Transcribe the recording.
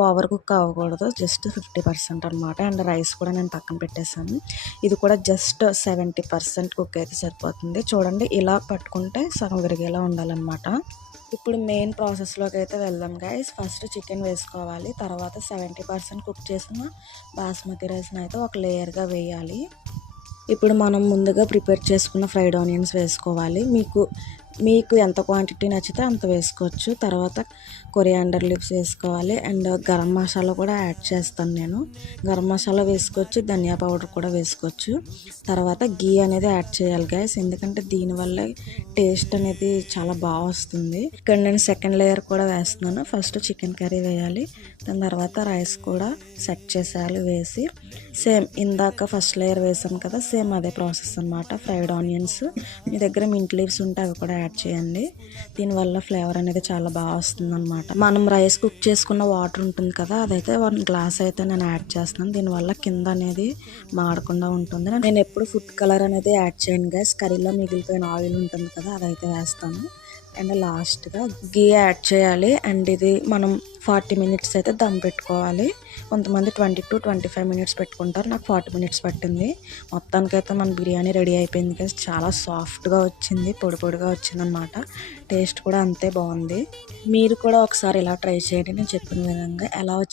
Over cook అవ్వకూడదు, just 50% అనమాట. And rice కూడా నేను పక్కన పెట్టేశాను. ఇది కూడా జస్ట్ 70% కుక్ అయితే సరిపోతుంది. చూడండి, ఇలా పట్టుకుంటే సగం విరిగేలా ఉండాలన్నమాట. ఇప్పుడు మెయిన్ ప్రాసెస్లోకి అయితే వెళ్దాం గైస్. ఫస్ట్ చికెన్ వేసుకోవాలి, తర్వాత 70% కుక్ చేసిన బాస్మతి రైస్ని అయితే ఒక లేయర్గా వేయాలి. ఇప్పుడు మనం ముందుగా ప్రిపేర్ చేసుకున్న ఫ్రైడ్ ఆనియన్స్ వేసుకోవాలి. మీకు ఎంత క్వాంటిటీ నచ్చితే అంత వేసుకోవచ్చు. తర్వాత కొరియాండర్ లీవ్స్ వేసుకోవాలి. అండ్ గరం మసాలా కూడా యాడ్ చేస్తాను నేను. గరం మసాలా వేసుకోవచ్చు, ధనియా పౌడర్ కూడా వేసుకోవచ్చు. తర్వాత గీ అనేది యాడ్ చేయాలి గైస్, ఎందుకంటే దీనివల్ల టేస్ట్ అనేది చాలా బాగా వస్తుంది. ఇక్కడ నేను సెకండ్ లేయర్ కూడా వేస్తున్నాను. ఫస్ట్ చికెన్ కర్రీ వేయాలి, దాని తర్వాత రైస్ కూడా సెట్ చేసేయాలి. వేసి సేమ్ ఇందాక ఫస్ట్ లేయర్ వేసాం కదా, సేమ్ అదే ప్రాసెస్ అనమాట. ఫ్రైడ్ ఆనియన్స్, మీ దగ్గర మింట్ లీవ్స్ ఉంటే అవి కూడా యాడ్ చేయండి. దీనివల్ల ఫ్లేవర్ అనేది చాలా బాగా వస్తుంది అనమాట. మనం రైస్ కుక్ చేసుకున్న వాటర్ ఉంటుంది కదా, అదైతే 1 గ్లాస్ అయితే నేను యాడ్ చేస్తున్నాను. దీనివల్ల కింద అనేది మాడకుండా ఉంటుంది. నేను ఎప్పుడు ఫుడ్ కలర్ అనేది యాడ్ చేయను గైస్. కర్రీలో మిగిలిపోయిన ఆయిల్ ఉంటుంది కదా, అదైతే వేస్తాను. అండ్ లాస్ట్గా గీ యాడ్ చేయాలి. అండ్ ఇది మనం 40 మినిట్స్ అయితే దమ్ పెట్టుకోవాలి. కొంతమంది 20 to 25 మినిట్స్ పెట్టుకుంటారు, నాకు 40 మినిట్స్ పట్టింది. మొత్తానికైతే మన బిర్యానీ రెడీ అయిపోయింది కదా, చాలా సాఫ్ట్గా వచ్చింది, పొడి పొడిగా వచ్చింది అనమాట. టేస్ట్ కూడా అంతే బాగుంది. మీరు కూడా ఒకసారి ఇలా ట్రై చేయండి, నేను చెప్పిన విధంగా. ఎలా వచ్చింది